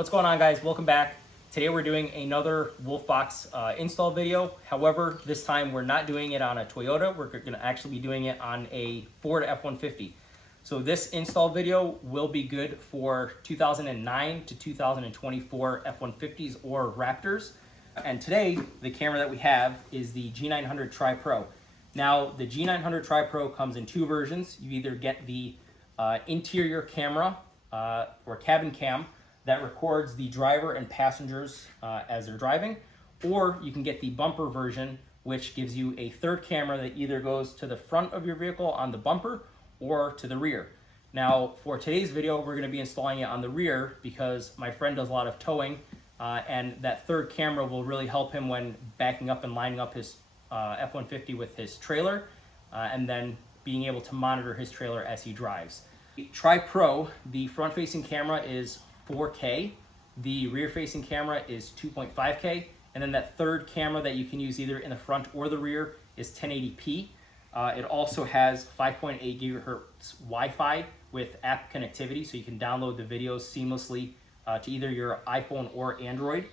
What's going on, guys? Welcome back. Today we're doing another Wolfbox install video. However, this time we're not doing it on a Toyota. We're going to actually be doing it on a Ford F-150. So this install video will be good for 2009 to 2024 F-150s or Raptors. And today, the camera that we have is the G900 TriPro. Now, the G900 TriPro comes in two versions. You either get the interior camera or cabin cam that records the driver and passengers as they're driving, or you can get the bumper version, which gives you a third camera that either goes to the front of your vehicle on the bumper or to the rear. Now, for today's video, we're going to be installing it on the rear because my friend does a lot of towing, and that third camera will really help him when backing up and lining up his F-150 with his trailer, and then being able to monitor his trailer as he drives. The TriPro, the front-facing camera is 4K, the rear-facing camera is 2.5K, and then that third camera that you can use either in the front or the rear is 1080p. It also has 5.8 gigahertz Wi-Fi with app connectivity, so you can download the videos seamlessly to either your iPhone or Android.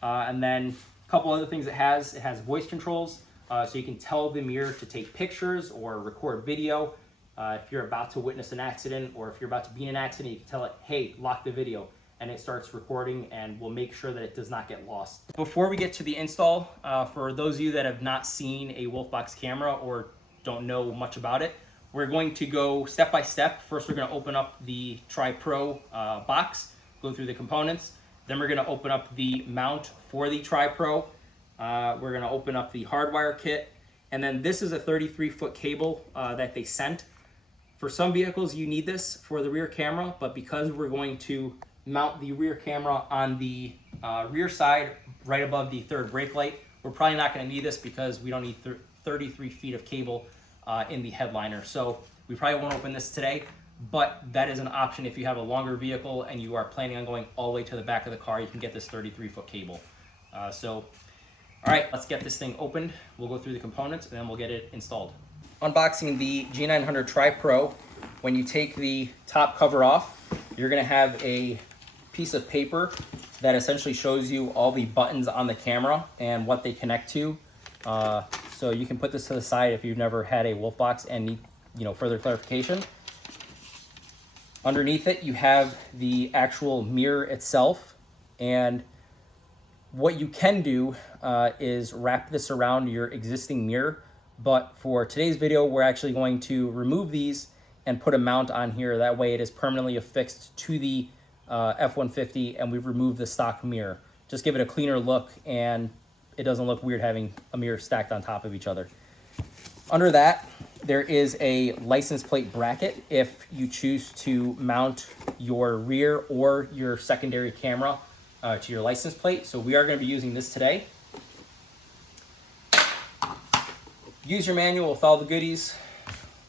And then a couple other things it has voice controls, so you can tell the mirror to take pictures or record video. If you're about to witness an accident or if you're about to be in an accident, you can tell it, hey, lock the video, and it starts recording and will make sure that it does not get lost. Before we get to the install, for those of you that have not seen a Wolfbox camera or don't know much about it, we're going to go step by step. First, we're going to open up the TriPro box, go through the components. Then we're going to open up the mount for the TriPro. We're going to open up the hardwire kit. And then this is a 33-foot cable that they sent. For some vehicles, you need this for the rear camera, but because we're going to mount the rear camera on the rear side right above the third brake light, we're probably not going to need this because we don't need 33 feet of cable in the headliner. So we probably won't open this today, but that is an option if you have a longer vehicle and you are planning on going all the way to the back of the car. You can get this 33-foot cable. All right, let's get this thing opened. We'll go through the components and then we'll get it installed. Unboxing the G900 TriPro, when you take the top cover off, you're going to have a piece of paper that essentially shows you all the buttons on the camera and what they connect to. So you can put this to the side if you've never had a Wolfbox and need further clarification. Underneath it, you have the actual mirror itself, and what you can do is wrap this around your existing mirror. But for today's video, we're actually going to remove these and put a mount on here. That way it is permanently affixed to the F-150, and we've removed the stock mirror. Just give it a cleaner look, and it doesn't look weird having a mirror stacked on top of each other. Under that, there is a license plate bracket if you choose to mount your rear or your secondary camera to your license plate. So we are going to be using this today. Use your manual with all the goodies.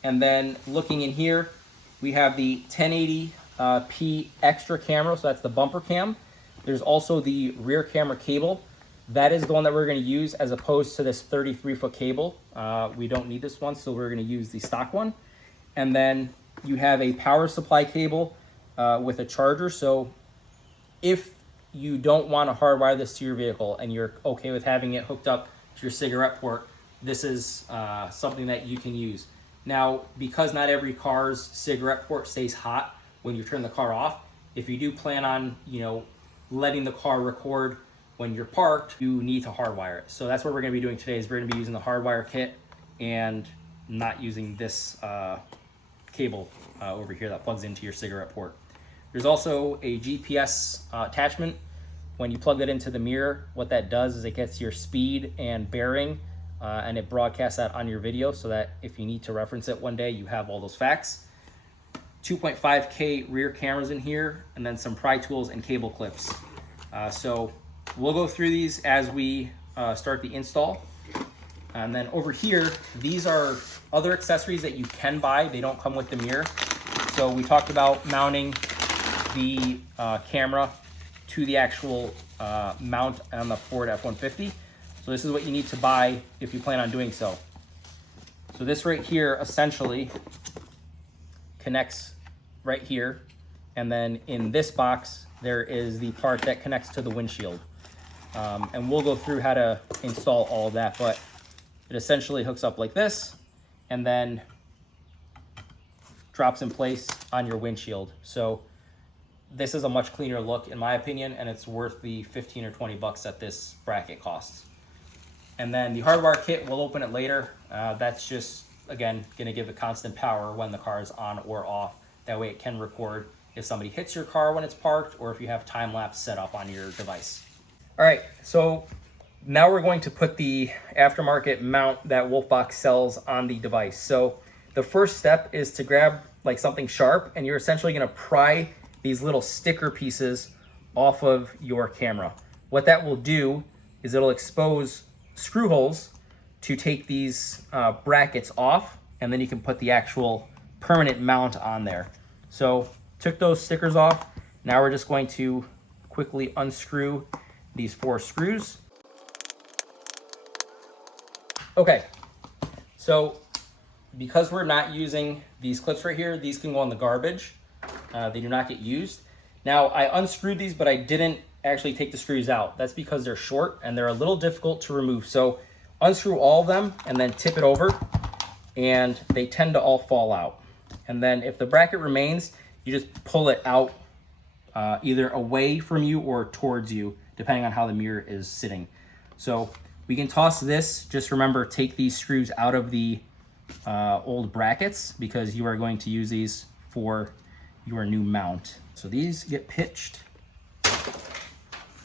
And then looking in here, we have the 1080p extra camera, so that's the bumper cam. There's also the rear camera cable. That is the one that we're going to use as opposed to this 33-foot cable. We don't need this one, so we're going to use the stock one. And then you have a power supply cable with a charger. So if you don't want to hardwire this to your vehicle and you're okay with having it hooked up to your cigarette port, this is something that you can use. Now, because not every car's cigarette port stays hot when you turn the car off, if you do plan on, letting the car record when you're parked, you need to hardwire it. So that's what we're going to be doing today. Is we're going to be using the hardwire kit and not using this cable over here that plugs into your cigarette port. There's also a GPS attachment. When you plug that into the mirror, what that does is it gets your speed and bearing, and it broadcasts that on your video so that if you need to reference it one day, you have all those facts. 2.5K rear cameras in here, and then some pry tools and cable clips. So we'll go through these as we start the install. And then over here, these are other accessories that you can buy. They don't come with the mirror. So we talked about mounting the camera to the actual mount on the Ford F-150. So this is what you need to buy if you plan on doing so. So this right here essentially connects right here, and then in this box there is the part that connects to the windshield. And we'll go through how to install all of that, but it essentially hooks up like this and then drops in place on your windshield. So this is a much cleaner look in my opinion, and it's worth the 15 or 20 bucks that this bracket costs. And then the hardwire kit, we'll open it later. That's just, again, gonna give it constant power when the car is on or off. That way it can record if somebody hits your car when it's parked, or if you have time lapse set up on your device. All right, so now we're going to put the aftermarket mount that Wolfbox sells on the device. So the first step is to grab like something sharp, and you're essentially gonna pry these little sticker pieces off of your camera. What that will do is it'll expose screw holes to take these brackets off, and then you can put the actual permanent mount on there. So took those stickers off. Now we're just going to quickly unscrew these 4 screws. Okay, so because we're not using these clips right here, these can go in the garbage. They do not get used. Now I unscrewed these, but I didn't actually take the screws out. That's because they're short and they're a little difficult to remove. So unscrew all of them and then tip it over, and they tend to all fall out. And then if the bracket remains, you just pull it out either away from you or towards you, depending on how the mirror is sitting. So we can toss this. Just remember, take these screws out of the old brackets, because you are going to use these for your new mount. So these get pitched.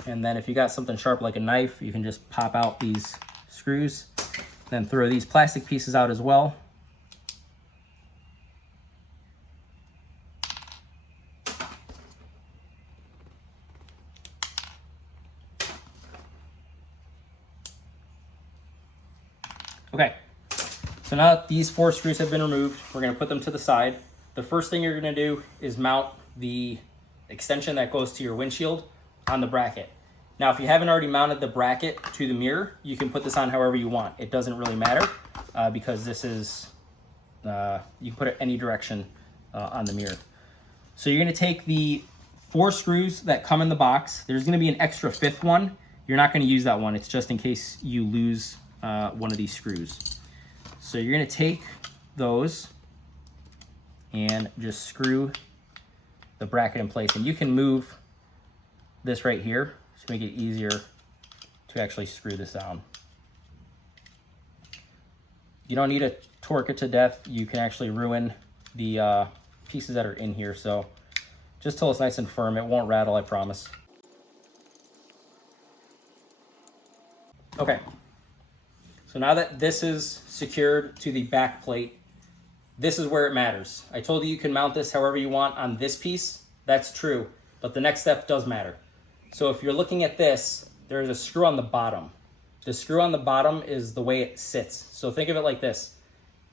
And then if you got something sharp like a knife, you can just pop out these screws, then throw these plastic pieces out as well. Okay, so now that these 4 screws have been removed, we're gonna put them to the side. The first thing you're gonna do is mount the extension that goes to your windshield on the bracket. Now, if you haven't already mounted the bracket to the mirror, you can put this on however you want. It doesn't really matter because this is, you can put it any direction on the mirror. So you're gonna take the 4 screws that come in the box. There's gonna be an extra 5th one. You're not gonna use that one. It's just in case you lose one of these screws. So you're gonna take those and just screw the bracket in place. And you can move this right here to make it easier to actually screw this down. You don't need to torque it to death. You can actually ruin the pieces that are in here. So just till it's nice and firm, it won't rattle, I promise. Okay, so now that this is secured to the back plate, this is where it matters. I told you you can mount this however you want on this piece. That's true, but the next step does matter. So if you're looking at this, there's a screw on the bottom. The screw on the bottom is the way it sits. So think of it like this,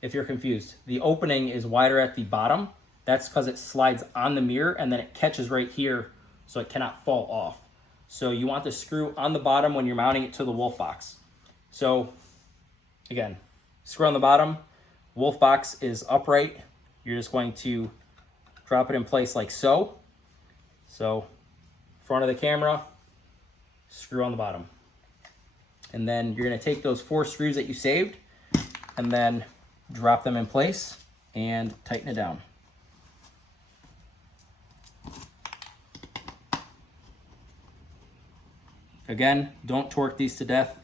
if you're confused. The opening is wider at the bottom. That's because it slides on the mirror and then it catches right here so it cannot fall off. So you want the screw on the bottom when you're mounting it to the Wolfbox. So again, screw on the bottom, Wolfbox is upright. You're just going to drop it in place like so. So front of the camera, screw on the bottom. And then you're gonna take those 4 screws that you saved and then drop them in place and tighten it down. Again, don't torque these to death.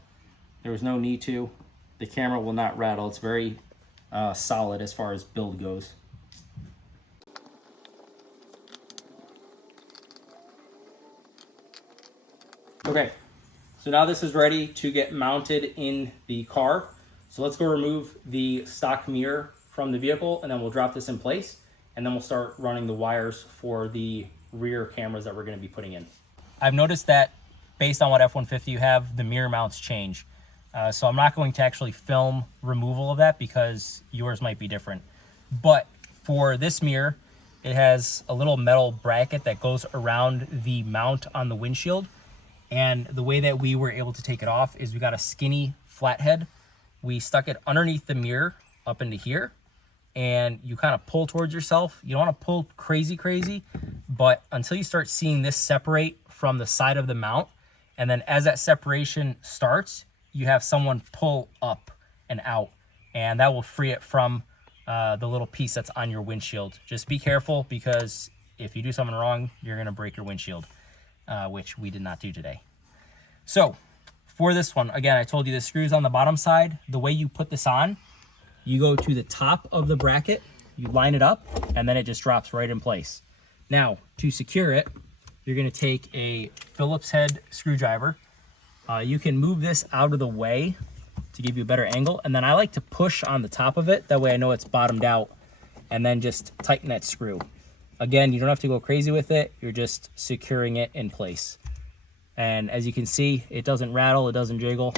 There was no need to. The camera will not rattle. It's very solid as far as build goes. Okay, so now this is ready to get mounted in the car. So let's go remove the stock mirror from the vehicle, and then we'll drop this in place, and then we'll start running the wires for the rear cameras that we're going to be putting in. I've noticed that based on what F-150 you have, the mirror mounts change. So I'm not going to actually film removal of that because yours might be different. But for this mirror, it has a little metal bracket that goes around the mount on the windshield. And the way that we were able to take it off is we got a skinny flathead. We stuck it underneath the mirror up into here. and you kind of pull towards yourself. You don't want to pull crazy, but until you start seeing this separate from the side of the mount, and then as that separation starts, you have someone pull up and out, and that will free it from the little piece that's on your windshield. Just be careful, because if you do something wrong, you're gonna break your windshield, which we did not do today. So for this one, again, I told you the screws on the bottom side. The way you put this on, you go to the top of the bracket, you line it up, and then it just drops right in place. Now, to secure it, you're gonna take a Phillips head screwdriver. You can move this out of the way to give you a better angle, and then I like to push on the top of it. That way I know it's bottomed out, and then just tighten that screw. Again, you don't have to go crazy with it. You're just securing it in place. And as you can see, it doesn't rattle, it doesn't jiggle.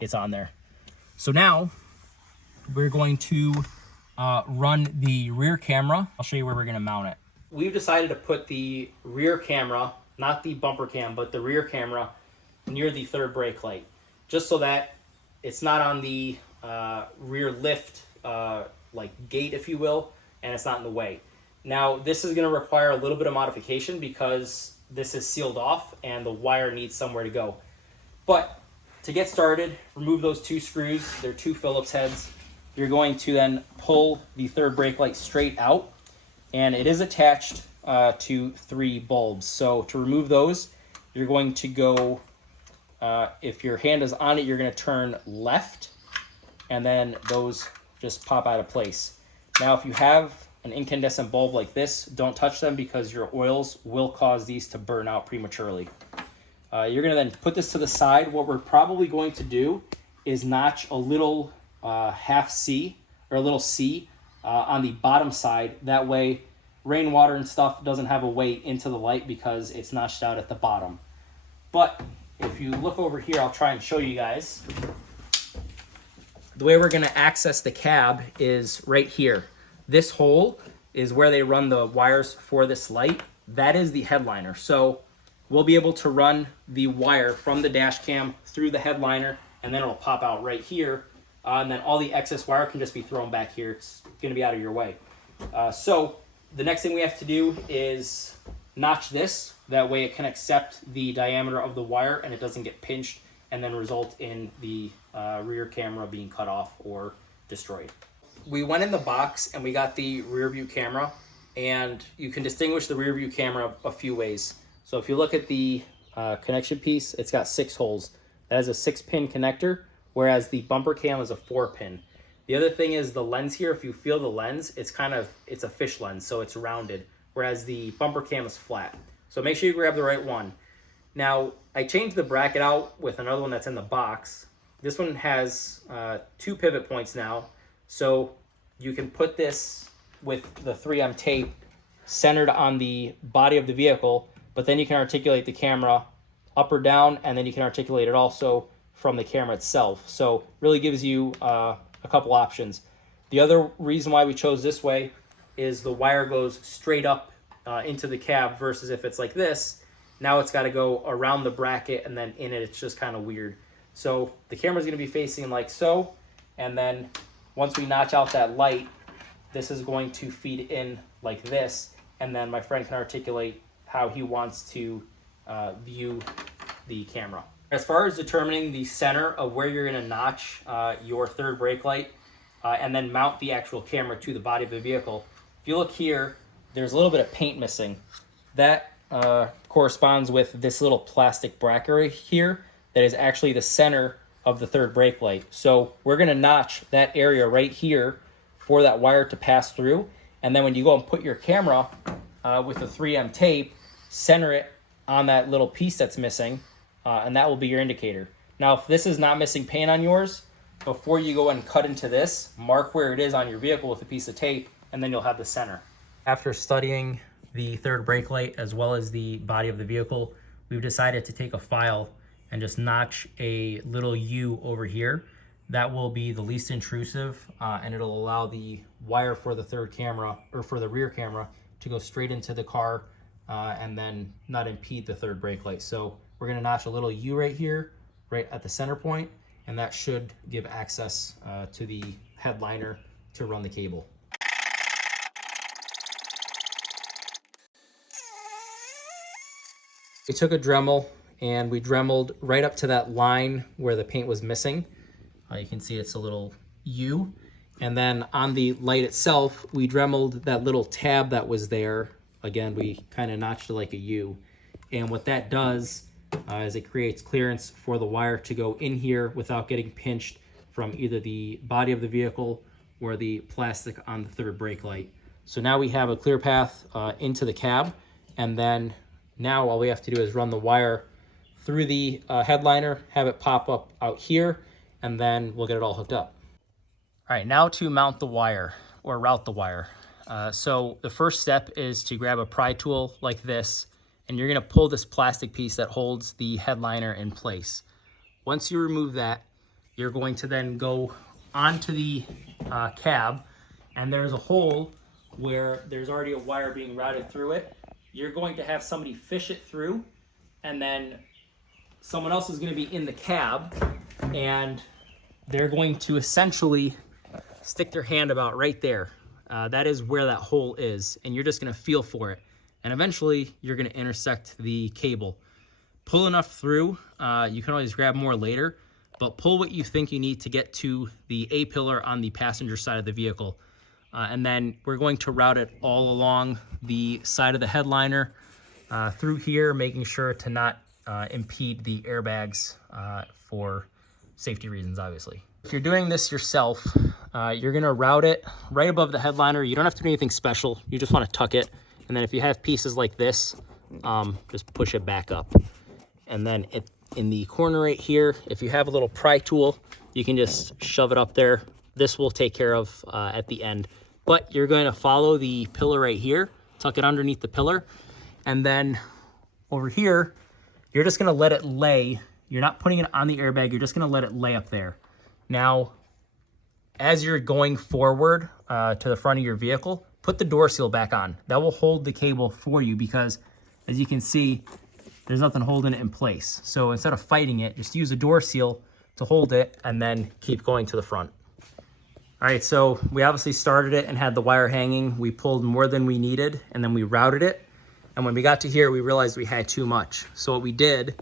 It's on there. So now we're going to run the rear camera. I'll show you where we're gonna mount it. We've decided to put the rear camera, not the bumper cam, but the rear camera near the third brake light, just so that it's not on the rear lift like gate, if you will, and it's not in the way. Now, this is gonna require a little bit of modification because this is sealed off and the wire needs somewhere to go. But to get started, remove those two screws. They're two Phillips heads. You're going to then pull the third brake light straight out, and it is attached to 3 bulbs. So to remove those, you're going to go, if your hand is on it, you're gonna turn left, and then those just pop out of place. Now, if you have an incandescent bulb like this, don't touch them, because your oils will cause these to burn out prematurely. You're gonna then put this to the side. What we're probably going to do is notch a little half C, or a little C on the bottom side. That way rainwater and stuff doesn't have a way into the light, because it's notched out at the bottom. But if you look over here, I'll try and show you guys. The way we're gonna access the cab is right here. This hole is where they run the wires for this light. That is the headliner. So we'll be able to run the wire from the dash cam through the headliner, and then it'll pop out right here. And then all the excess wire can just be thrown back here. It's gonna be out of your way. So the next thing we have to do is notch this. That way it can accept the diameter of the wire and it doesn't get pinched and then result in the rear camera being cut off or destroyed. We went in the box and we got the rear view camera, and you can distinguish the rear view camera a few ways. So if you look at the connection piece, it's got 6 holes. That is a 6-pin connector, whereas the bumper cam is a 4-pin. The other thing is the lens here. If you feel the lens, it's a fish lens, so it's rounded, whereas the bumper cam is flat. So make sure you grab the right one. Now, I changed the bracket out with another one that's in the box. This one has 2 pivot points now, so you can put this with the 3M tape centered on the body of the vehicle, but then you can articulate the camera up or down, and then you can articulate it also from the camera itself. So really gives you a couple options. The other reason why we chose this way is the wire goes straight up into the cab, versus if it's like this, now it's got to go around the bracket and then in it. It's just kind of weird. So the camera's going to be facing like so, and then once we notch out that light, this is going to feed in like this, and then my friend can articulate how he wants to view the camera. As far as determining the center of where you're going to notch your third brake light and then mount the actual camera to the body of the vehicle, if you look here, there's a little bit of paint missing. That corresponds with this little plastic bracket right here that is actually the center of the third brake light. So we're gonna notch that area right here for that wire to pass through. And then when you go and put your camera with the 3M tape, center it on that little piece that's missing, and that will be your indicator. Now, if this is not missing paint on yours, before you go and cut into this, mark where it is on your vehicle with a piece of tape, and then you'll have the center. After studying the third brake light as well as the body of the vehicle, we've decided to take a file and just notch a little U over here. That will be the least intrusive, and it'll allow the wire for the third camera, or for the rear camera, to go straight into the car and then not impede the third brake light. So we're gonna notch a little U right here, right at the center point, and that should give access to the headliner to run the cable. We took a Dremel and we dremeled right up to that line where the paint was missing. You can see it's a little U. And then on the light itself, we dremeled that little tab that was there. Again, we kind of notched it like a U. And what that does is it creates clearance for the wire to go in here without getting pinched from either the body of the vehicle or the plastic on the third brake light. So now we have a clear path into the cab, and then now all we have to do is run the wire through the headliner, have it pop up out here, and then we'll get it all hooked up. All right, now to mount the wire or route the wire. So the first step is to grab a pry tool like this, and you're gonna pull this plastic piece that holds the headliner in place. Once you remove that, you're going to then go onto the cab, and there's a hole where there's already a wire being routed through it. You're going to have somebody fish it through, and then someone else is going to be in the cab, and they're going to essentially stick their hand about right there. That is where that hole is, and you're just going to feel for it. And eventually, you're going to intersect the cable. Pull enough through. You can always grab more later, but pull what you think you need to get to the A-pillar on the passenger side of the vehicle. And then we're going to route it all along the side of the headliner through here, making sure to not impede the airbags for safety reasons, obviously. If you're doing this yourself, you're gonna route it right above the headliner. You don't have to do anything special. You just wanna tuck it. And then if you have pieces like this, just push it back up. And then in the corner right here, if you have a little pry tool, you can just shove it up there. This will take care of at the end. But you're going to follow the pillar right here, tuck it underneath the pillar, and then over here, you're just gonna let it lay. You're not putting it on the airbag, you're just gonna let it lay up there. Now, as you're going forward to the front of your vehicle, put the door seal back on. That will hold the cable for you because, as you can see, there's nothing holding it in place. So instead of fighting it, just use a door seal to hold it and then keep going to the front. All right, so we obviously started it and had the wire hanging. We pulled more than we needed, and then we routed it. And when we got to here, we realized we had too much. So what we did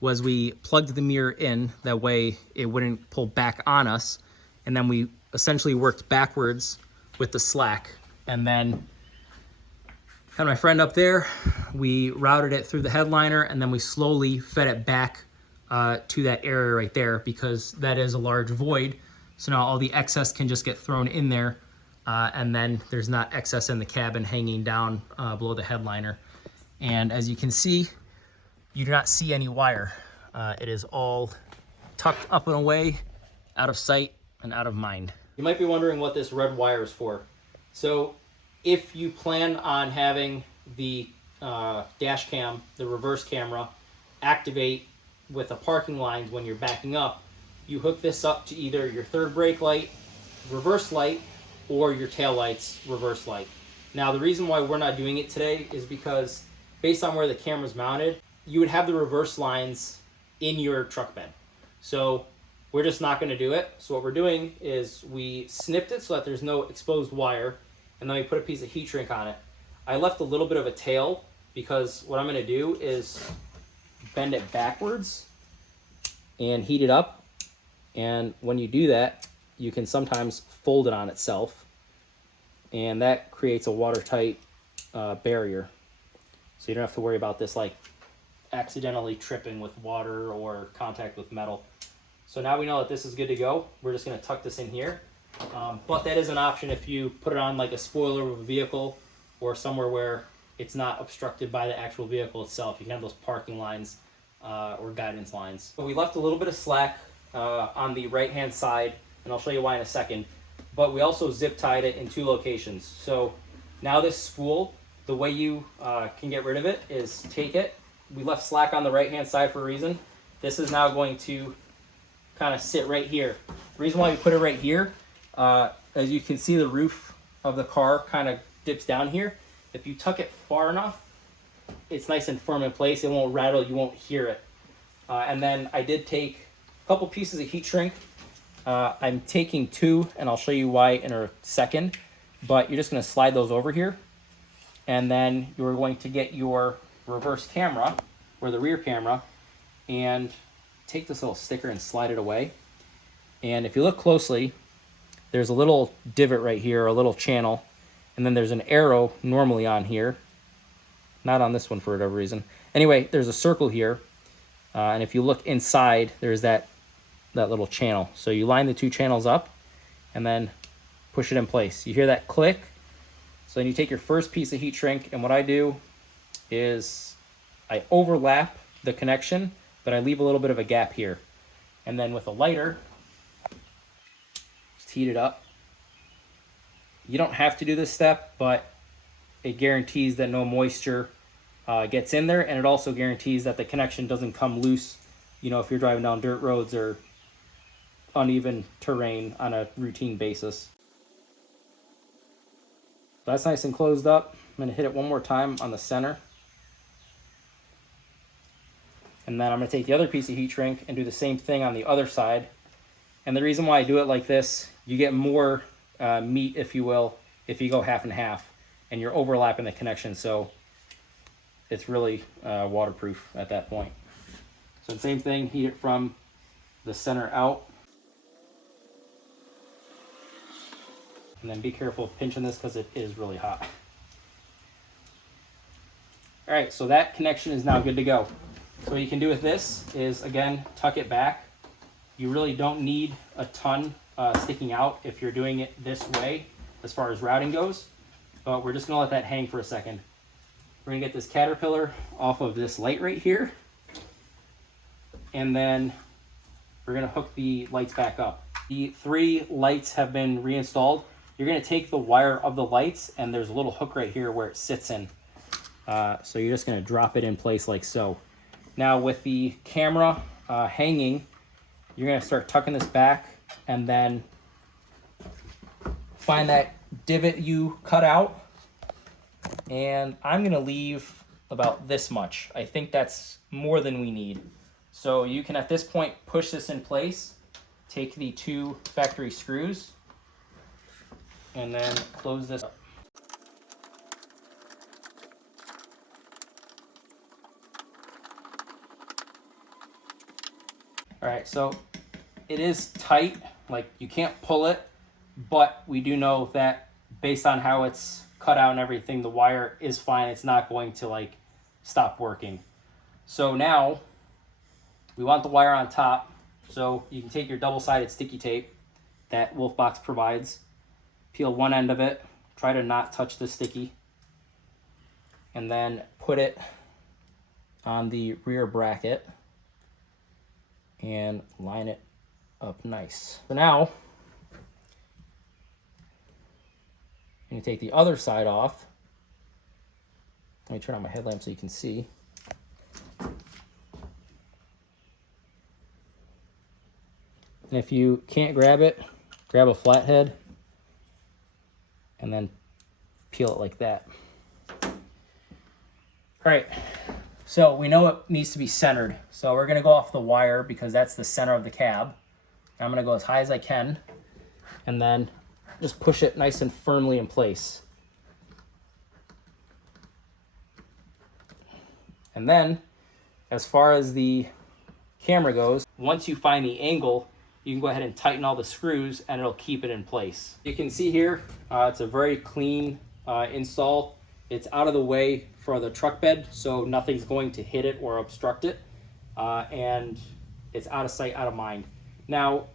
was we plugged the mirror in. That way it wouldn't pull back on us. And then we essentially worked backwards with the slack. And then had my friend up there, we routed it through the headliner, and then we slowly fed it back to that area right there because that is a large void. So now all the excess can just get thrown in there, and then there's not excess in the cabin hanging down below the headliner. And as you can see, you do not see any wire. It is all tucked up and away, out of sight and out of mind. You might be wondering what this red wire is for. So if you plan on having the dash cam, the reverse camera, activate with a parking line when you're backing up, you hook this up to either your third brake light, reverse light, or your tail lights, reverse light. Now, the reason why we're not doing it today is because based on where the camera's mounted, you would have the reverse lines in your truck bed. So we're just not gonna do it. So what we're doing is we snipped it so that there's no exposed wire, and then we put a piece of heat shrink on it. I left a little bit of a tail because what I'm gonna do is bend it backwards and heat it up. And when you do that, you can sometimes fold it on itself, and that creates a watertight barrier. So you don't have to worry about this like accidentally tripping with water or contact with metal. So now we know that this is good to go. We're just gonna tuck this in here. But that is an option if you put it on like a spoiler of a vehicle or somewhere where it's not obstructed by the actual vehicle itself. You can have those parking lines or guidance lines. But we left a little bit of slack on the right hand side, and I'll show you why in a second, but we also zip tied it in two locations. So now this spool, the way you can get rid of it is take it. We left slack on the right hand side for a reason. This is now going to kind of sit right here. The reason why we put it right here, as you can see, the roof of the car kind of dips down here. If you tuck it far enough, it's nice and firm in place. It won't rattle, you won't hear it. And then I did take couple pieces of heat shrink I'm taking 2, and I'll show you why in a second, but you're just going to slide those over here, and then you're going to get your reverse camera, or the rear camera, and take this little sticker and slide it away. And if you look closely, there's a little divot right here, a little channel, and then there's an arrow normally on here. Not on this one for whatever reason. Anyway, there's a circle here, and if you look inside, there's that little channel. So you line the 2 channels up, and then push it in place. You hear that click? So then you take your first piece of heat shrink, and what I do is I overlap the connection, but I leave a little bit of a gap here. And then with a lighter, just heat it up. You don't have to do this step, but it guarantees that no moisture gets in there, and it also guarantees that the connection doesn't come loose, you know, if you're driving down dirt roads or uneven terrain on a routine basis. That's nice and closed up. I'm going to hit it one more time on the center. And then I'm going to take the other piece of heat shrink and do the same thing on the other side. And the reason why I do it like this, you get more meat, if you will, if you go half and half, and you're overlapping the connection, so it's really waterproof at that point. So the same thing, heat it from the center out. And then be careful of pinching this because it is really hot. All right, so that connection is now good to go. So what you can do with this is, again, tuck it back. You really don't need a ton sticking out if you're doing it this way as far as routing goes, but we're just gonna let that hang for a second. We're gonna get this caterpillar off of this light right here, and then we're gonna hook the lights back up. The 3 lights have been reinstalled. You're gonna take the wire of the lights, and there's a little hook right here where it sits in. So you're just gonna drop it in place like so. Now with the camera hanging, you're gonna start tucking this back, and then find that divot you cut out, and I'm gonna leave about this much. I think that's more than we need. So you can at this point push this in place, take the 2 factory screws, and then close this up. All right, so it is tight, like you can't pull it, but we do know that based on how it's cut out and everything, the wire is fine. It's not going to like stop working. So now we want the wire on top. So you can take your double-sided sticky tape that Wolfbox provides, peel one end of it, try to not touch the sticky, and then put it on the rear bracket and line it up nice. So now, I'm going to take the other side off. Let me turn on my headlamp so you can see. And if you can't grab it, grab a flathead and then peel it like that. All right, so we know it needs to be centered. So we're gonna go off the wire because that's the center of the cab. I'm gonna go as high as I can and then just push it nice and firmly in place. And then, as far as the camera goes, once you find the angle, you can go ahead and tighten all the screws and it'll keep it in place. You can see here, it's a very clean install. It's out of the way for the truck bed, so nothing's going to hit it or obstruct it. And it's out of sight, out of mind. Now,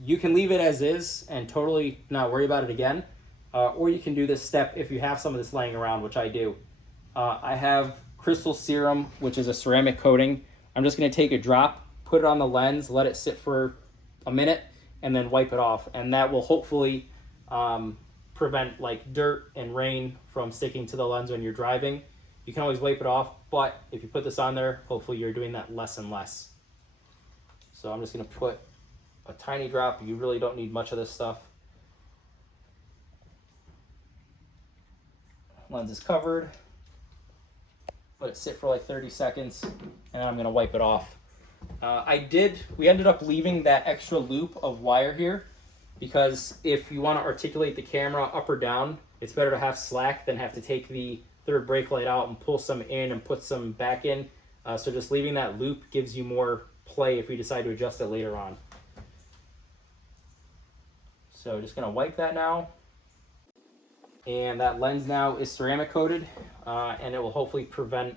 you can leave it as is and totally not worry about it again. Or you can do this step if you have some of this laying around, which I do. I have crystal serum, which is a ceramic coating. I'm just gonna take a drop, put it on the lens, let it sit for a minute, and then wipe it off. And that will hopefully prevent like dirt and rain from sticking to the lens when you're driving. You can always wipe it off, but if you put this on there, hopefully you're doing that less and less. So I'm just gonna put a tiny drop. You really don't need much of this stuff. Lens is covered. Let it sit for like 30 seconds, and then I'm gonna wipe it off. We ended up leaving that extra loop of wire here because if you want to articulate the camera up or down, it's better to have slack than have to take the third brake light out and pull some in and put some back in. So just leaving that loop gives you more play if we decide to adjust it later on. So just gonna wipe that now. And that lens now is ceramic coated, and it will hopefully prevent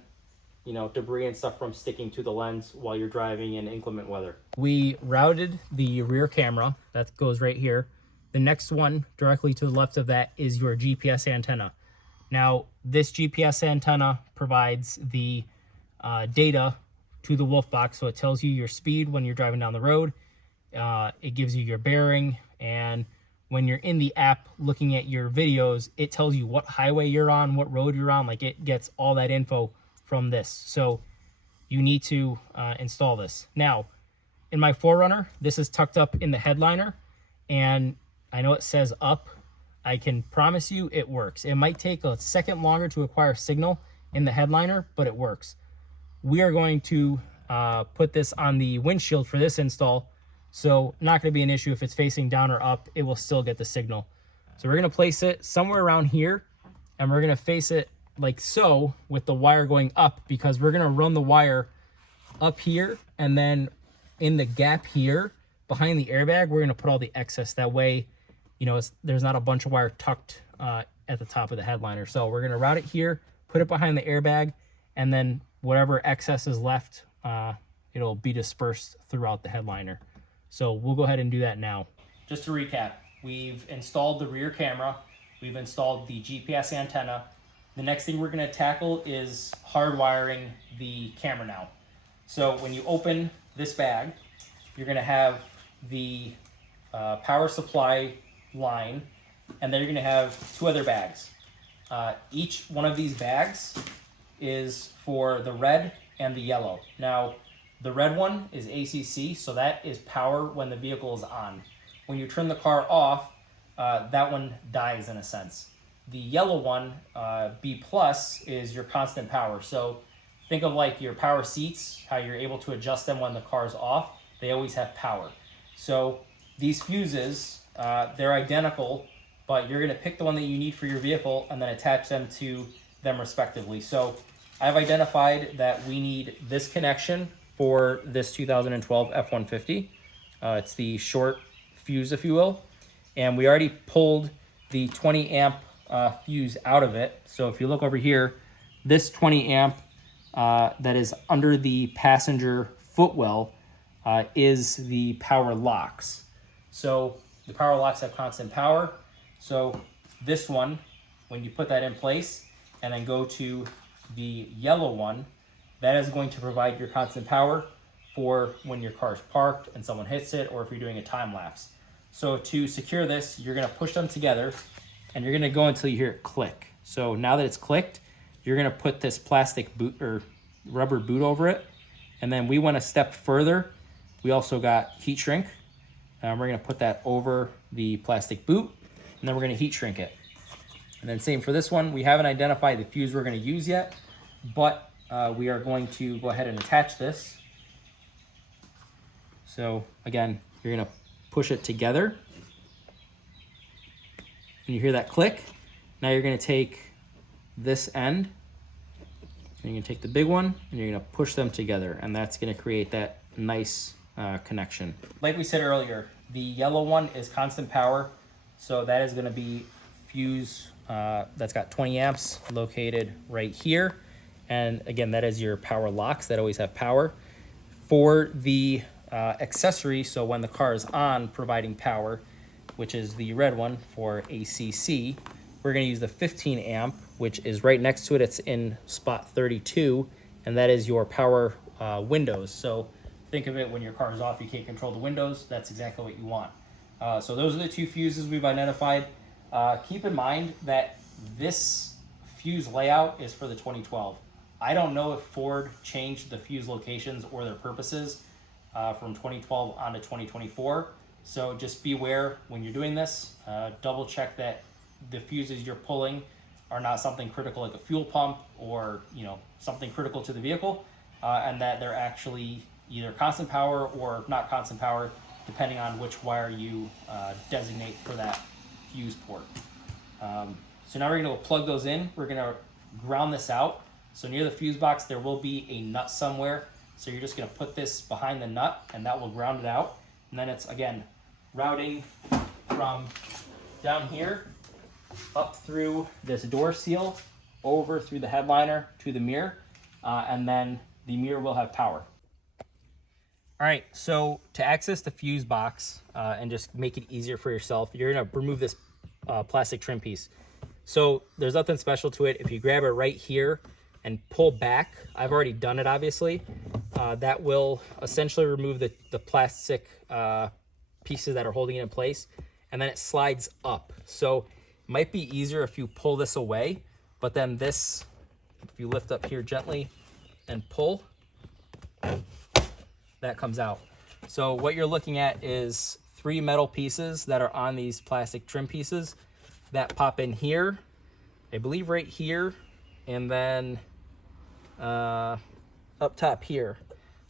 debris and stuff from sticking to the lens while you're driving in inclement weather. We routed the rear camera. That goes right here. The next one directly to the left of that is your GPS antenna. Now, this GPS antenna provides the data to the Wolfbox, so it tells you your speed when you're driving down the road. It gives you your bearing, and when you're in the app looking at your videos, it tells you what highway you're on, what road you're on. Like, it gets all that info from this. So you need to install this. Now, in my 4Runner, this is tucked up in the headliner, and I know it says up. I can promise you it works. It might take a second longer to acquire signal in the headliner, but it works. We are going to put this on the windshield for this install, so not going to be an issue if it's facing down or up. It will still get the signal. So we're going to place it somewhere around here, and we're going to face it like so with the wire going up, because we're going to run the wire up here, and then in the gap here behind the airbag, we're going to put all the excess. That way, there's not a bunch of wire tucked at the top of the headliner. So we're going to route it here, put it behind the airbag, and then whatever excess is left, it'll be dispersed throughout the headliner. So we'll go ahead and do that now. Just to recap, we've installed the rear camera, we've installed the GPS antenna. The next thing we're going to tackle is hardwiring the camera now. So when you open this bag, you're going to have the power supply line, and then you're going to have two other bags. Each one of these bags is for the red and the yellow. Now, the red one is ACC, so that is power when the vehicle is on. When you turn the car off, that one dies in a sense. The yellow one, B+, is your constant power. So think of like your power seats, how you're able to adjust them when the car's off. They always have power. So these fuses, they're identical, but you're going to pick the one that you need for your vehicle and then attach them to them respectively. So I've identified that we need this connection for this 2012 F-150. It's the short fuse, if you will. And we already pulled the 20 amp fuse out of it. So if you look over here, this 20 amp that is under the passenger footwell is the power locks. So the power locks have constant power. So this one, when you put that in place and then go to the yellow one, that is going to provide your constant power for when your car is parked and someone hits it, or if you're doing a time lapse. So to secure this, you're going to push them together, and you're going to go until you hear it click. So now that it's clicked, you're going to put this plastic boot or rubber boot over it. And then we went a step further. We also got heat shrink. We're going to put that over the plastic boot, and then we're going to heat shrink it. And then same for this one. We haven't identified the fuse we're going to use yet, but we are going to go ahead and attach this. So again, you're going to push it together, and you hear that click. Now you're going to take this end, and you're going to take the big one, and you're going to push them together, and that's going to create that nice connection. Like we said earlier, the yellow one is constant power, so that is going to be fuse that's got 20 amps located right here. And again, that is your power locks that always have power. For the accessory, so when the car is on providing power, which is the red one for ACC, we're going to use the 15 amp, which is right next to it. It's in spot 32, and that is your power windows. So think of it, when your car is off, you can't control the windows. That's exactly what you want. So those are the two fuses we've identified. Keep in mind that this fuse layout is for the 2012. I don't know if Ford changed the fuse locations or their purposes from 2012 on to 2024. So just beware when you're doing this. Double check that the fuses you're pulling are not something critical like a fuel pump or something critical to the vehicle, and that they're actually either constant power or not constant power, depending on which wire you designate for that fuse port. So now we're going to plug those in. We're going to ground this out. So near the fuse box, there will be a nut somewhere. So you're just going to put this behind the nut, and that will ground it out. And then it's, again, routing from down here up through this door seal, over through the headliner to the mirror, and then the mirror will have power. All right, so to access the fuse box and just make it easier for yourself, you're gonna remove this plastic trim piece. So there's nothing special to it. If you grab it right here and pull back, I've already done it obviously, that will essentially remove the plastic pieces that are holding it in place, and then it slides up. So it might be easier if you pull this away, but then this, if you lift up here gently and pull, that comes out. So what you're looking at is 3 metal pieces that are on these plastic trim pieces that pop in here, I believe right here, and then up top here.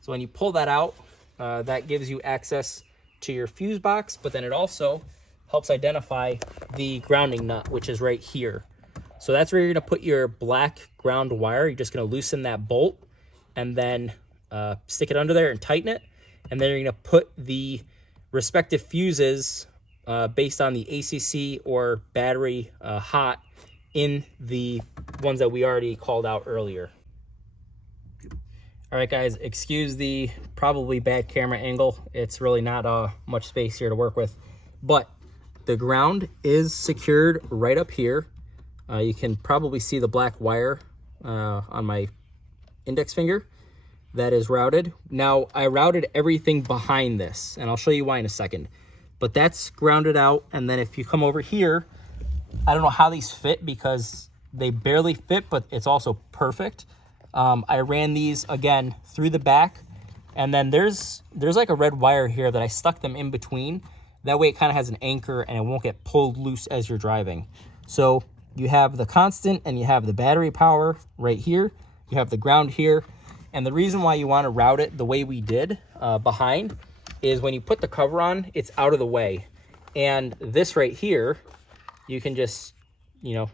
So when you pull that out, that gives you access to your fuse box, but then it also helps identify the grounding nut, which is right here. So that's where you're gonna put your black ground wire. You're just gonna loosen that bolt and then stick it under there and tighten it. And then you're gonna put the respective fuses based on the ACC or battery hot in the ones that we already called out earlier. All right, guys, excuse the probably bad camera angle. It's really not much space here to work with, but the ground is secured right up here. You can probably see the black wire on my index finger that is routed. Now, I routed everything behind this, and I'll show you why in a second. But that's grounded out, and then if you come over here, I don't know how these fit because they barely fit, but it's also perfect. I ran these, again, through the back, and then there's like a red wire here that I stuck them in between. That way it kind of has an anchor and it won't get pulled loose as you're driving. So you have the constant and you have the battery power right here. You have the ground here. And the reason why you want to route it the way we did behind is when you put the cover on, it's out of the way. And this right here, you can just, you know,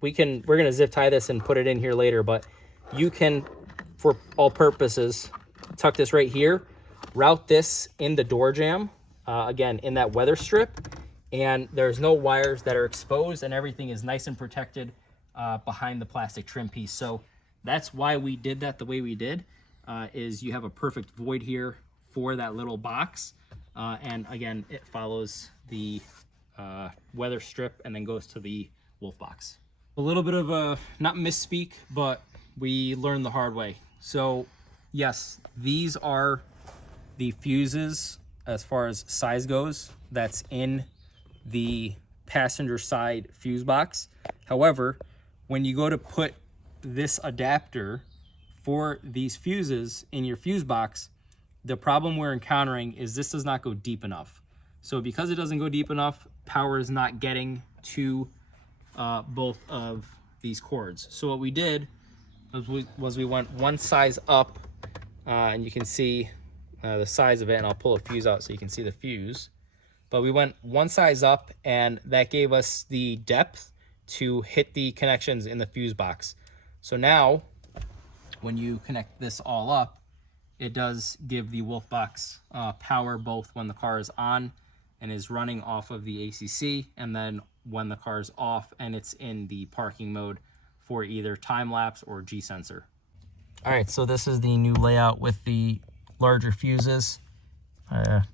we're going to zip tie this and put it in here later, but you can, for all purposes, tuck this right here, route this in the door jamb, again, in that weather strip, and there's no wires that are exposed and everything is nice and protected behind the plastic trim piece. So that's why we did that the way we did, is you have a perfect void here for that little box. And again, it follows the weather strip and then goes to the Wolfbox. A little bit of a, not misspeak, but we learned the hard way. So yes, these are the fuses as far as size goes that's in the passenger side fuse box. However, when you go to put this adapter for these fuses in your fuse box, the problem we're encountering is this does not go deep enough. So because it doesn't go deep enough, power is not getting to both of these cords. So what we did was we went one size up, and you can see the size of it, and I'll pull a fuse out so you can see the fuse. But we went one size up, and that gave us the depth to hit the connections in the fuse box. So now, when you connect this all up, it does give the Wolfbox power both when the car is on and is running off of the ACC, and then when the car is off and it's in the parking mode for either time-lapse or G-sensor. All right, so this is the new layout with the larger fuses.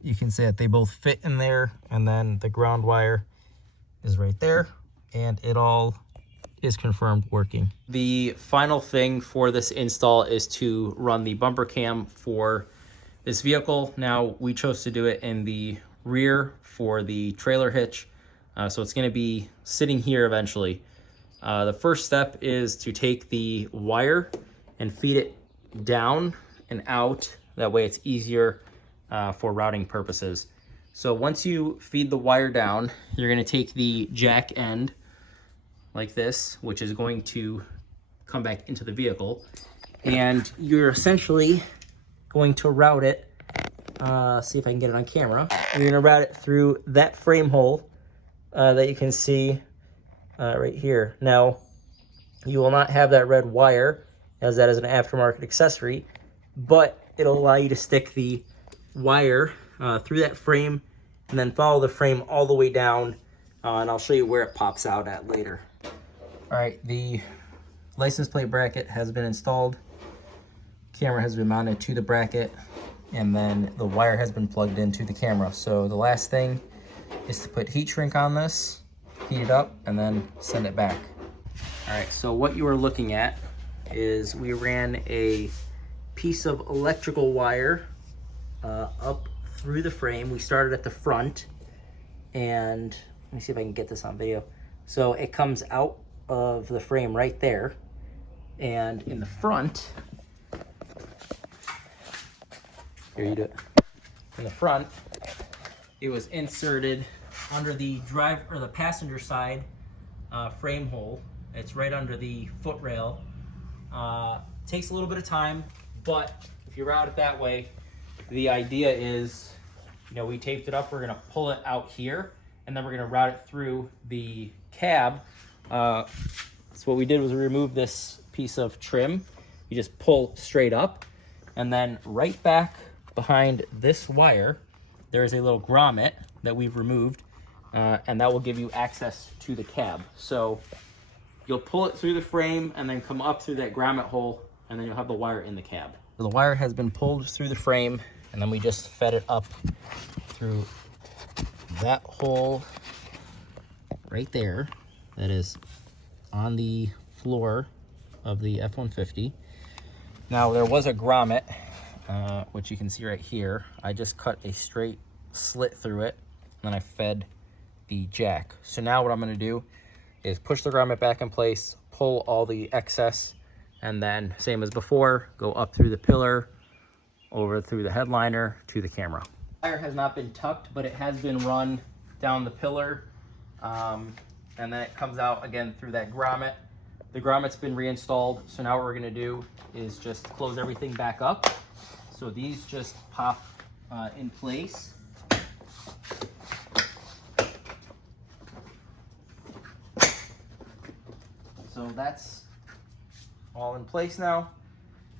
You can see that they both fit in there, and then the ground wire is right there, and it all is confirmed working. The final thing for this install is to run the bumper cam for this vehicle. Now, we chose to do it in the rear for the trailer hitch, so it's going to be sitting here eventually. The first step is to take the wire and feed it down and out. That way it's easier for routing purposes. So once you feed the wire down, you're going to take the jack end like this, which is going to come back into the vehicle, and you're essentially going to route it, see if I can get it on camera. We're going to route it through that frame hole that you can see right here. Now, you will not have that red wire, as that is an aftermarket accessory, but it'll allow you to stick the wire through that frame and then follow the frame all the way down, and I'll show you where it pops out at later. All right, the license plate bracket has been installed, camera has been mounted to the bracket, and then the wire has been plugged into the camera. So the last thing is to put heat shrink on this, heat it up, and then send it back. All right, so what you are looking at is we ran a piece of electrical wire up through the frame. We started at the front, and let me see if I can get this on video. So it comes out of the frame right there, and in the front, here you do it. In the front, it was inserted under the the passenger side frame hole. It's right under the foot rail. Takes a little bit of time, but if you route it that way, the idea is, you know, we taped it up, we're gonna pull it out here, and then we're gonna route it through the cab. So what we did was we removed this piece of trim. You just pull straight up, and then right back behind this wire, there is a little grommet that we've removed, and that will give you access to the cab. So you'll pull it through the frame and then come up through that grommet hole, and then you'll have the wire in the cab. So the wire has been pulled through the frame, and then we just fed it up through that hole right there that is on the floor of the F-150. Now, there was a grommet, which you can see right here. I just cut a straight slit through it, and then I fed the jack. So now what I'm gonna do is push the grommet back in place, pull all the excess, and then same as before, go up through the pillar, over through the headliner to the camera. The wire has not been tucked, but it has been run down the pillar, and then it comes out again through that grommet. The grommet's been reinstalled, so now what we're gonna do is just close everything back up. So these just pop in place. So that's all in place now.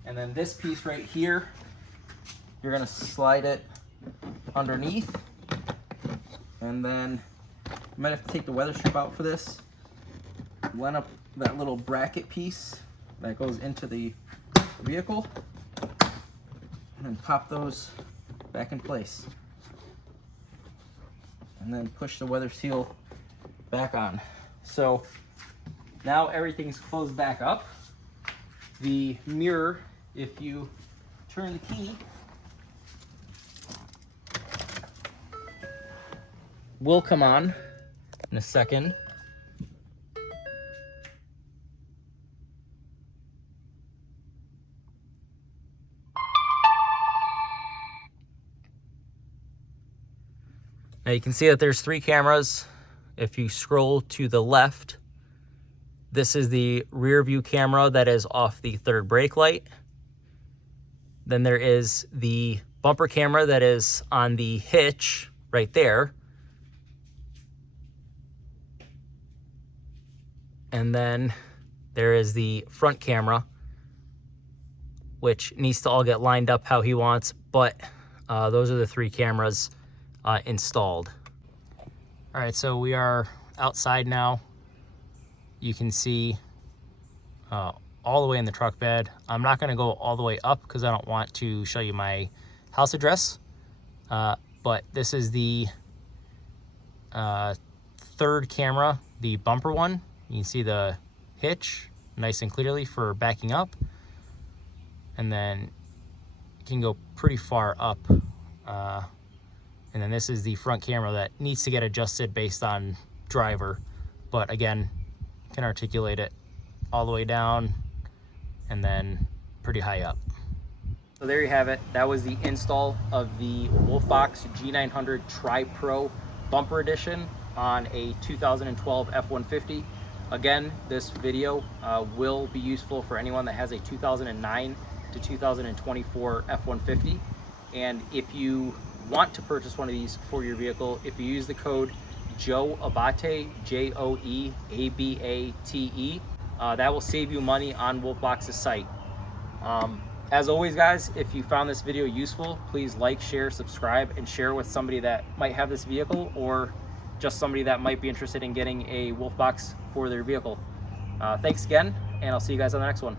And then this piece right here, you're gonna slide it underneath. And then you might have to take the weather strip out for this. Line up that little bracket piece that goes into the vehicle. And then pop those back in place. And then push the weather seal back on. So now everything's closed back up. The mirror, if you turn the key, will come on in a second. Now you can see that there's 3 cameras. If you scroll to the left, this is the rear view camera that is off the third brake light. Then there is the bumper camera that is on the hitch right there. And then there is the front camera, which needs to all get lined up how he wants, but those are the 3 cameras installed. All right, so we are outside now. You can see all the way in the truck bed. I'm not gonna go all the way up because I don't want to show you my house address, but this is the third camera, the bumper one. You can see the hitch nice and clearly for backing up, and then you can go pretty far up. And then this is the front camera that needs to get adjusted based on driver, but again, can articulate it all the way down and then pretty high up. So there you have it. That was the install of the Wolfbox G900 TriPro Bumper Edition on a 2012 F-150. Again, this video will be useful for anyone that has a 2009 to 2024 F-150. And if you want to purchase one of these for your vehicle, if you use the code JOEABATE, JOEABATE, that will save you money on Wolfbox's site. As always, guys, if you found this video useful, please like, share, subscribe, and share with somebody that might have this vehicle, or just somebody that might be interested in getting a Wolfbox for their vehicle. Thanks again, and I'll see you guys on the next one.